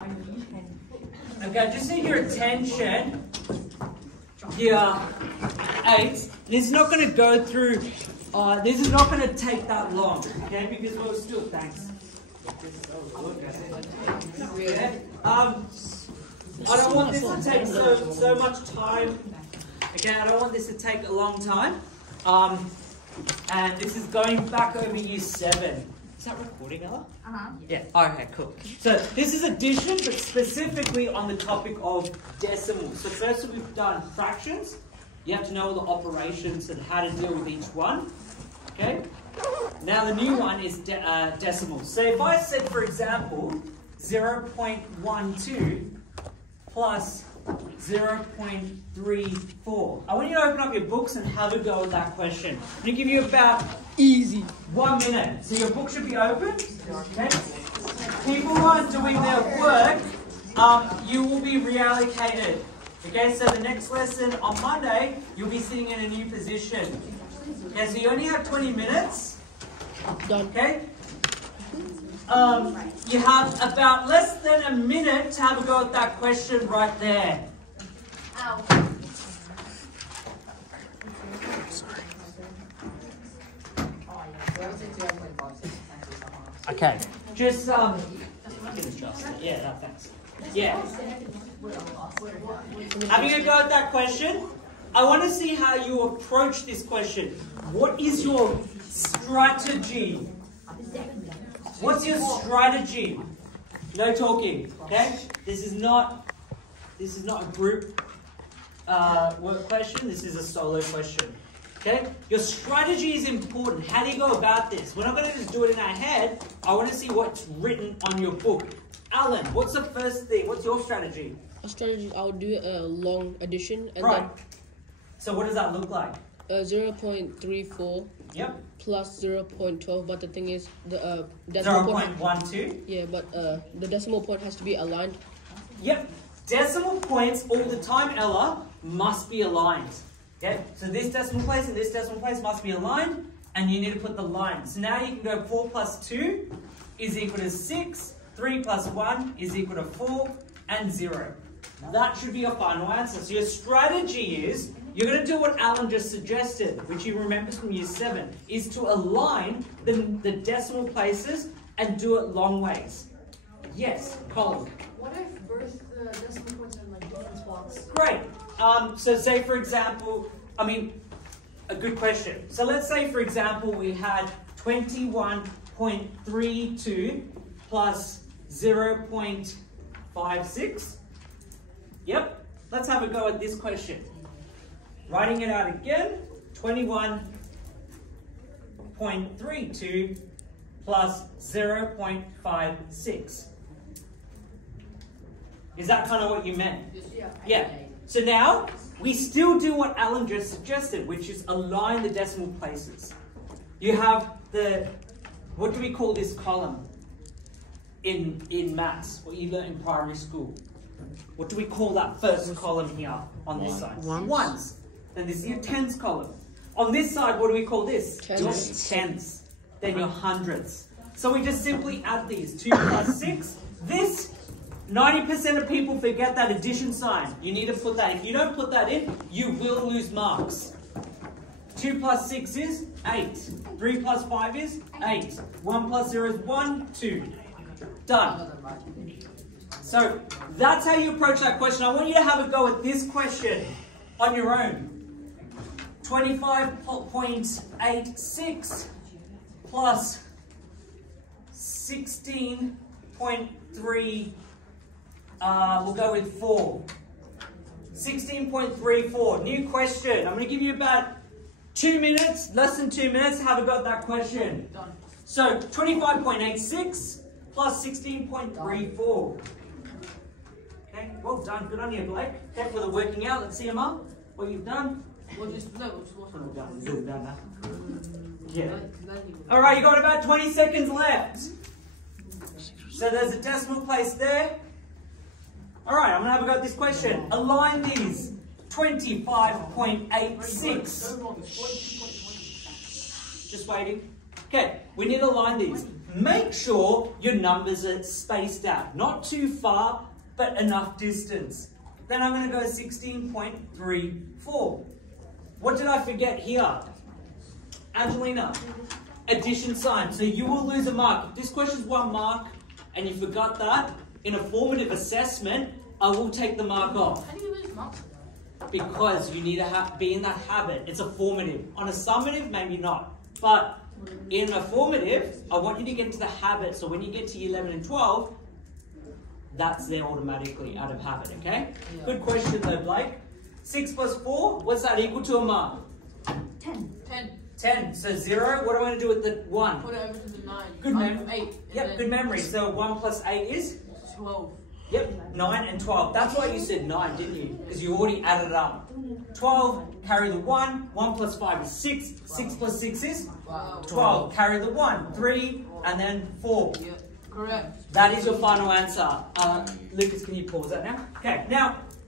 Okay, just need your attention. Here, 8. This is not going to go through. This is not going to take that long, okay? Because we'll still. Thanks. Okay. I don't want this to take so much time. Okay, I don't want this to take a long time. And this is going back over year 7. Is that recording, Ella? Yeah. Okay, cool. So this is addition, but specifically on the topic of decimals. So first we've done fractions. You have to know all the operations and how to deal with each one. Okay. Now the new one is decimals. So if I said, for example, 0.12 plus 0.34. I want you to open up your books and have a go at that question. I'm going to give you about 1 minute. So your book should be open. Okay. People who aren't doing their work, you will be reallocated. Okay, so the next lesson on Monday, you'll be sitting in a new position. Okay, so you only have 20 minutes. Okay. You have about less than a minute to have a go at that question right there. Ow. Okay, just yeah, thanks. Yeah. Having a go at that question, I want to see how you approach this question. What is your strategy? What's your strategy? No talking, okay? This is not a group work question. This is a solo question. Okay? Your strategy is important. How do you go about this? We're not going to just do it in our head. I want to see what's written on your book. Alan, what's the first thing? What's your strategy? A strategy, I'll do a long addition. And right. So what does that look like? 0.34. Yep. Plus 0.12, but the thing is, the decimal 0.12? Yeah, but the decimal point has to be aligned. Yep. Decimal points all the time, Ella, must be aligned. Okay? So this decimal place and this decimal place must be aligned, and you need to put the line. So now you can go 4 plus 2 is equal to 6, 3 plus 1 is equal to 4, and 0. That should be your final answer. So your strategy is, you're going to do what Alan just suggested, which you remember from year 7, is to align the decimal places and do it long ways. Yes, Colin. What if both the decimal points are in like different spots? Great. So say for example, a good question. So let's say for example we had 21.32 plus 0.56. Yep. Let's have a go at this question. Writing it out again, 21.32 plus 0.56. Is that kind of what you meant? Yeah. So now, we still do what Alan just suggested, which is align the decimal places. You have what do we call this column in maths, what you learned in primary school? What do we call that first column here on this side? Ones. Then this is your tens column. On this side, what do we call this? Your tens. Then your hundreds. So we just simply add these. 2 plus 6. This, 90% of people forget that addition sign. You need to put that. If you don't put that in, you will lose marks. 2 plus 6 is 8. 3 plus 5 is 8. 1 plus 0 is 1, 2. Done. So that's how you approach that question. I want you to have a go at this question on your own. 25.86 plus 16.3, we'll go with 4. 16.34, new question. I'm going to give you about 2 minutes, less than 2 minutes, have a go at that question. Done. So 25.86 plus 16.34. Okay, well done, good on you, Blake. Okay, for the working out, let's see, Emma, what you've done. Yeah. All right, you got about 20 seconds left. So there's a decimal place there. All right, I'm going to have a go at this question. Align these. 25.86. Just waiting. Okay, we need to align these. make sure your numbers are spaced out. Not too far, but enough distance. Then I'm going to go 16.34. What did I forget here? Angelina, addition sign. So you will lose a mark. If this question's 1 mark and you forgot that, in a formative assessment, I will take the mark off. How do you lose marks? Because you need to be in that habit. It's a formative. On a summative, maybe not. But in a formative, I want you to get into the habit. So when you get to year 11 and 12, that's there automatically out of habit, okay? Yeah. Good question though, Blake. 6 plus 4, what's that equal to a mark? 10. 10. So 0, what do I want to do with the 1? Put it over to the 9. Good memory. 8. Yep, good memory. So 1 plus 8 is? 12. Yep, 9 and 12. That's why you said 9, didn't you? Because you already added it up. 12, carry the 1. 1 plus 5 is 6. 6 plus 6 is? 12. Carry the 1. 3, and then 4. Yep, correct. That is your final answer. Lucas, can you pause that now? Okay, now,